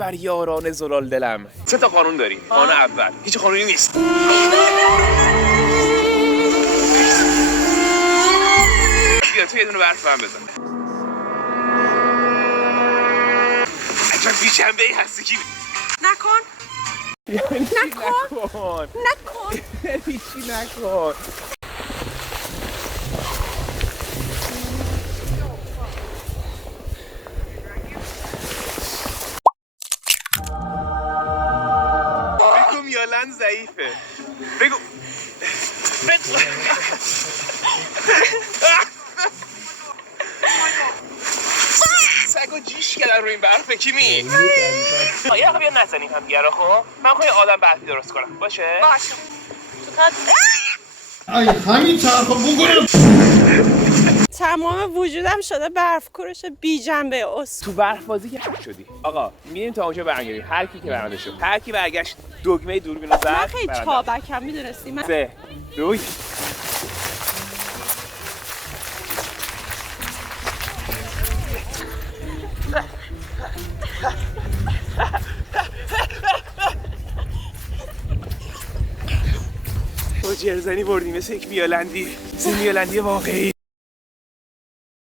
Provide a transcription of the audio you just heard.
بر یاران زلال دلم. 3 تا قانون داریم. قانون اول هیچ قانونی نیست. بیا تو یه دونه برف من بزن. عجب بی‌جنبه‌ای هستی کی؟ نکن. هیچی نکن. بگو میالن ضعیفه. بگو سگو جیش کردن رو این برفه کیمی؟ یه دقیقه بیا نزنیم همدیگه رو. خب من خواهی آدم برفی درست کنم باشه؟ باشه. ای همین طرف بگو. تمام وجودم شده برف کوروش بی جنبه تو برف بازی که حق شدی. آقا میریم تا اونجا برگردیم. هر کی که برنده شد، هر کی برگشت دگمه دوربینو زد. من خیلی چابکم میدونستی. من 3 2 با جرزنی بردیم مثل یک میالندی. میالندی واقعی.